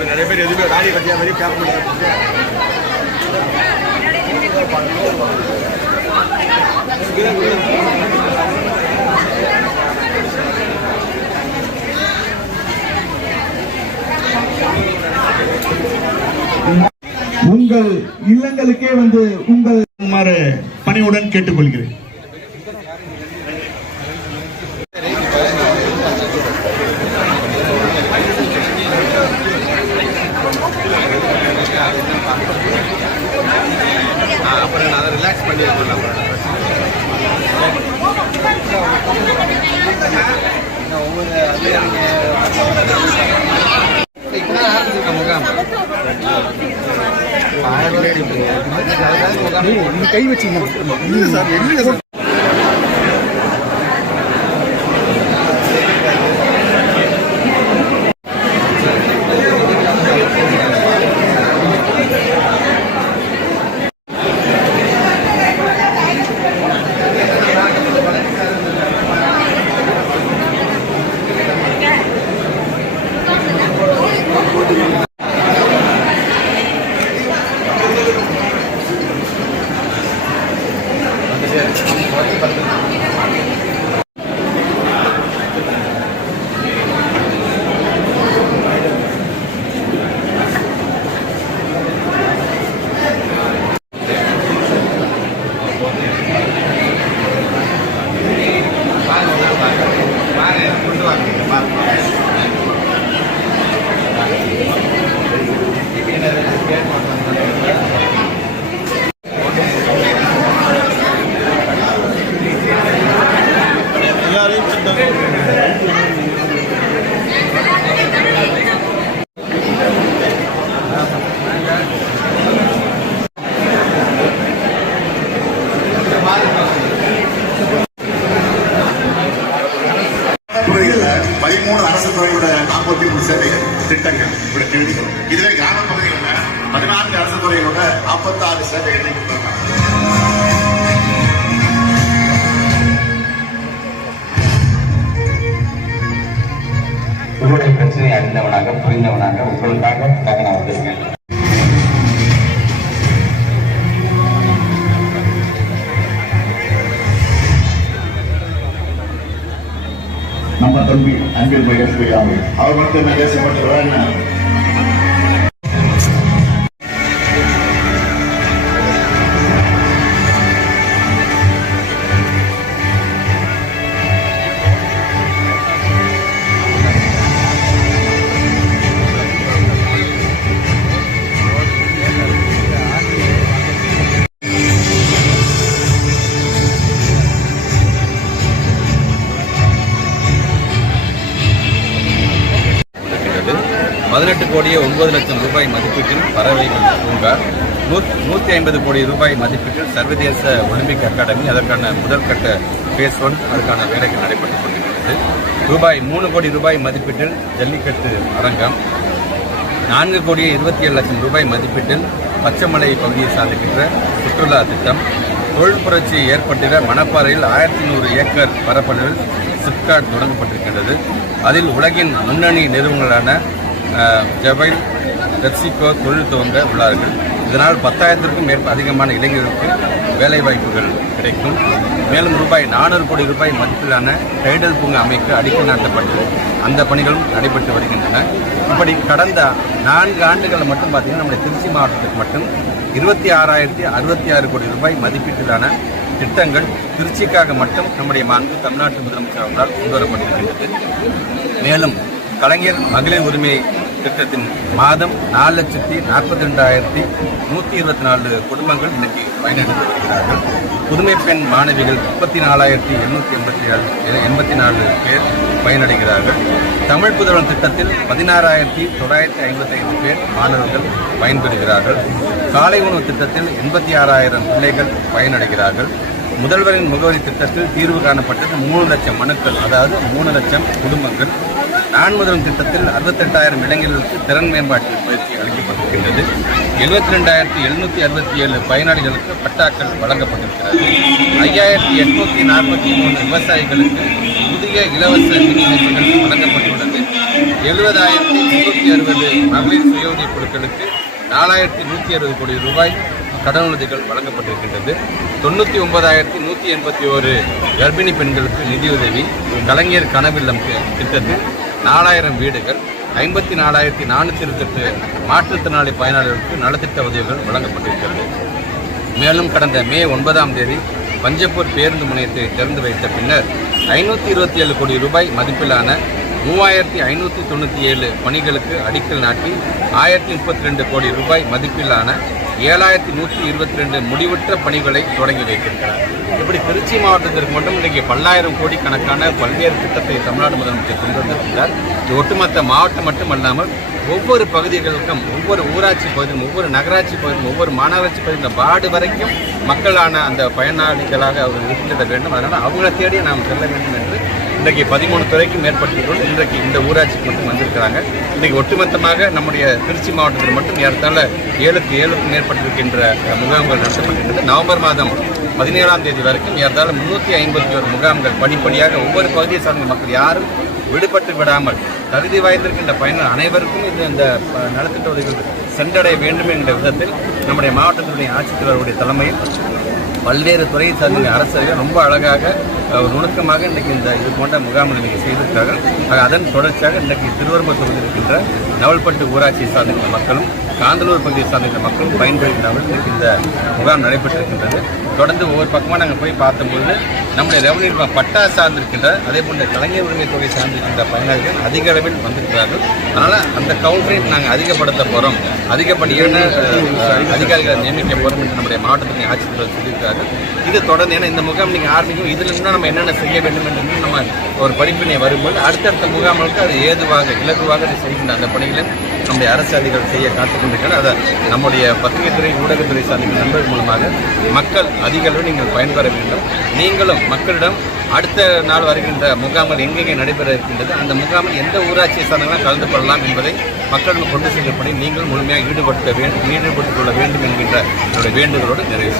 நிறைய பேர் எதுவுமே ராணி கட்டியா மாதிரி கேப் உங்கள் இல்லங்களுக்கே வந்து உங்கள் பணியுடன் கேட்டுக்கொள்கிறேன். கை வச்சீங்க சார். இதுவே கிராம பகுதிகளில் பதினான்கு அரசு துறைகளோட நாற்பத்தாறு சேவைகளை. உங்களுடைய பிரச்சனையை அறிந்தவனாக புரிந்தவனாக உங்களுக்காக நான் வந்திருக்கேன் நம்ம தம்பி அன்பில் மகேஸ்வரி அவர் வந்து என்ன பேசப்பட்டு பதினெட்டு கோடியே ஒன்பது லட்சம் ரூபாய் மதிப்பீட்டில் பறவைகள் பூங்கா நூத் நூற்றி ஐம்பது கோடி ரூபாய் மதிப்பீட்டில் சர்வதேச ஒலிம்பிக் அகாடமி அதற்கான முதற்கட்ட பேஸ் ஒன் அதற்கான வேலைகள் நடைபெற்றுக் கொண்டிருக்கிறது. ரூபாய் மூணு கோடி ரூபாய் மதிப்பீட்டில் ஜல்லிக்கட்டு அரங்கம். நான்கு கோடியே இருபத்தி ஏழு லட்சம் ரூபாய் மதிப்பீட்டில் பச்சைமலை பகுதியை சார்ந்திருக்கின்ற சுற்றுலா திட்டம். தொழில் புரட்சி ஏற்பட்டிட மணப்பாறையில் ஆயிரத்தி நூறு ஏக்கர் பரப்பளவில் சிப்காட் தொடங்கப்பட்டிருக்கின்றது. அதில் உலகின் முன்னணி நிறுவனங்களான ஜபைல் பெப்சிகோ தொழில் துவங்க உள்ளார்கள். இதனால் பத்தாயிரத்திற்கும் மேற்ப அதிகமான இளைஞர்களுக்கு வேலைவாய்ப்புகள் கிடைக்கும். மேலும் ரூபாய் நானூறு கோடி ரூபாய் மதிப்பிலான டைடல் பூங்கா அமைக்க அடிக்கல் நாட்டப்பட்டு அந்த பணிகளும் நடைபெற்று வருகின்றன. இப்படி கடந்த நான்கு ஆண்டுகளில் மட்டும் பார்த்தீங்கன்னா நம்முடைய திருச்சி மாவட்டத்துக்கு மட்டும் இருபத்தி ஆறாயிரத்தி அறுபத்தி ஆறு கோடி ரூபாய் மதிப்பீட்டிலான திட்டங்கள் திருச்சிக்காக மட்டும் நம்முடைய மாண்பு தமிழ்நாட்டு முதலமைச்சர் அவர்களால் கொண்டு வரப்பட்டிருக்கின்றது. மேலும் கலைஞர் மகளிர் உரிமை திட்டத்தின் மாதம் நாலு லட்சத்தி நாற்பத்தி ரெண்டாயிரத்தி நூற்றி இருபத்தி நாலு குடும்பங்கள் இன்னைக்கு பயனடைந்து வருகிறார்கள் புதுமை பெண் மாணவிகள் முப்பத்தி நாலாயிரத்தி எண்ணூற்றி எண்பத்தி ஏழு எண்பத்தி நாலு பேர் பயனடைகிறார்கள். தமிழ் புதல்வன் திட்டத்தில் பதினாறாயிரத்தி தொள்ளாயிரத்தி ஐம்பத்தி ஐந்து பேர் மாணவர்கள் பயன்பெறுகிறார்கள். காலை உணவு திட்டத்தில் எண்பத்தி ஆறாயிரம் பிள்ளைகள் பயனடைகிறார்கள். முதல்வரின் முகவரி திட்டத்தில் தீர்வு காணப்பட்டது மூணு லட்சம் மனுக்கள் அதாவது மூணு லட்சம் குடும்பங்கள். நான் முதலும் திட்டத்தில் அறுபத்தெட்டாயிரம் இளைஞர்களுக்கு திறன் மேம்பாட்டு பயிற்சி அளிக்கப்பட்டிருக்கின்றது. எழுபத்தி ரெண்டாயிரத்தி எழுநூற்றி அறுபத்தி ஏழு பயனாளிகளுக்கு பட்டாக்கள் வழங்கப்பட்டிருக்கிறது. ஐயாயிரத்தி எட்நூற்றி நாற்பத்தி மூணு விவசாயிகளுக்கு புதிய இலவச மின் வழங்கப்பட்டுள்ளது. எழுபதாயிரத்தி முன்னூற்றி அறுபது மகளிர் சுய உதவிக் குழுக்களுக்கு நாலாயிரத்தி நூற்றி அறுபது கோடி ரூபாய் கடனுதவிகள் வழங்கப்பட்டிருக்கின்றது. தொண்ணூற்றி ஒன்பதாயிரத்தி நூற்றி எண்பத்தி ஒரு கர்ப்பிணி பெண்களுக்கு நிதியுதவி கலைஞர் கனவில்லம் திட்டத்தில் நாலாயிரம் வீடுகள் ஐம்பத்தி நாலாயிரத்தி நானூற்றி இருபத்தெட்டு மாற்றுத்திறனாளி பயனாளர்களுக்கு நலத்திட்ட உதவிகள் வழங்கப்பட்டிருக்கிறது. மேலும் கடந்த மே ஒன்பதாம் தேதி பஞ்சப்பூர் பேருந்து முனையத்தை திறந்து வைத்த பின்னர் ஐநூற்றி இருபத்தி ஏழு கோடி ரூபாய் மதிப்பிலான மூவாயிரத்தி ஐநூற்றி தொண்ணூற்றி ஏழு பணிகளுக்கு அடிக்கல் நாட்டி ஆயிரத்தி முப்பத்தி ரெண்டு கோடி ரூபாய் மதிப்பிலான ஏழாயிரத்தி நூற்றி இருபத்தி ரெண்டு முடிவற்ற பணிகளை தொடங்கி வைத்திருக்கிறார். இப்படி திருச்சி மாவட்டத்திற்கு மட்டும் இன்றைக்கு பல்லாயிரம் கோடி கணக்கான பல்வேறு திட்டத்தை தமிழ்நாடு முதலமைச்சர் கொண்டு வந்திருக்கிறார். இது ஒட்டுமொத்த மாவட்டம் மட்டுமல்லாமல் ஒவ்வொரு பகுதிகளுக்கும் ஒவ்வொரு ஊராட்சி பகுதியும் ஒவ்வொரு நகராட்சி பகுதியும் ஒவ்வொரு மாநகராட்சி பகுதியும் வார்டு வரைக்கும் மக்களான அந்த பயனாளிகளாக அவர் இருந்திட வேண்டும். அதனால் அவங்கள தேடி நாம் செல்ல வேண்டும் என்று இன்றைக்கு பதிமூணு துறைக்கும் மேற்பட்டவர்கள் இன்றைக்கு இந்த ஊராட்சிக்கு மட்டும் வந்திருக்கிறாங்க. இன்றைக்கு ஒட்டுமொத்தமாக நம்முடைய திருச்சி மாவட்டத்தில் மட்டும் ஏறத்தாழ ஏழுக்கு ஏழுக்கும் மேற்பட்டிருக்கின்ற முகாம்கள் நடத்தப்பட்டிருக்கிறது நவம்பர் மாதம் பதினேழாம் தேதி வரைக்கும் ஏறத்தாழ முன்னூற்றி ஐம்பத்தி ஒரு முகாம்கள் படிப்படியாக ஒவ்வொரு பகுதியை சார்ந்த மக்கள் யாரும் விடுபட்டு விடாமல் தகுதி வாய்ந்திருக்கின்ற பயனர் அனைவருக்கும் இது இந்த நலத்திட்ட உதவிகள் சென்றடைய வேண்டும் என்ற விதத்தில் நம்முடைய மாவட்டத்தினுடைய ஆட்சித்தலைவருடைய தலைமையில் பல்வேறு துறையை சார்ந்த அரசர்கள் ரொம்ப அழகாக நுணுக்கமாக இன்றைக்கு இந்த இது போன்ற முகாமில் இன்றைக்கி செய்திருக்கிறார்கள். அதன் தொடர்ச்சியாக இன்றைக்கு திருவரம்பூர் தொகுதியில் இருக்கின்ற நவல்பட்டு ஊராட்சியை சார்ந்த மக்களும் காந்தலூர் பகுதியை சார்ந்த மக்களும் பயன்படுத்தினார்கள் இன்றைக்கு இந்த முகாம் நடைபெற்றிருக்கின்றது. தொடர்ந்து ஒவ்வொரு பக்கமாக நாங்கள் போய் பார்த்தபோது நம்முடைய ரெவன்யூ பட்டா சார்ந்திருக்கின்ற அதே போன்ற கலைஞர் உரிமை தொகை சார்ந்திருக்கின்ற பயனாளிகள் அதிக அளவில் வந்திருக்கிறார்கள். அதனால் அந்த கவுண்டரையும் நாங்கள் அதிகப்படுத்த போகிறோம் அதிகப்படியான அதிகாரிகளை நியமிக்க போகிறோம் என்று நம்முடைய மாவட்டத்தினுடைய ஆட்சித்தலைவர் சொல்லியிருக்கிறார்கள் இது தொடர்ந்து ஏன்னா இந்த முகாம் நீங்கள் ஆரம்பிக்கும் இதில் இன்னும் நம்ம என்னென்ன செய்ய வேண்டும் என்று நம்ம ஒரு படிப்பினை வரும்போது அடுத்தடுத்த முகாம்களுக்கு அது ஏதுவாக இலகுவாக அதை செய்கின்ற அந்த பணிகளை நம்முடைய அரசு அதிகாரிகள் செய்ய காத்துக்கொண்டிருக்கிறார் அதை நம்முடைய பத்திரிகைத்துறை ஊடகத்துறை சார்ந்த நண்பர்கள் மூலமாக மக்கள் அதிக அளவில் நீங்கள் பயன்பெற வேண்டும். நீங்களும் மக்களிடம் அடுத்த நாள் வருகின்ற முகாம்கள் எங்கெங்கே நடைபெற இருக்கின்றது அந்த முகாமில் எந்த ஊராட்சியை சார்ந்தவங்களும் கலந்து கொள்ளலாம் என்பதை மக்களிடம் கொண்டு செல்லப்படி நீங்கள் முழுமையாக ஈடுபடுத்த வேண்டும் ஈடுபட்டுக் கொள்ள வேண்டும் என்கின்ற என்னுடைய வேண்டுதலோடு நிறைவு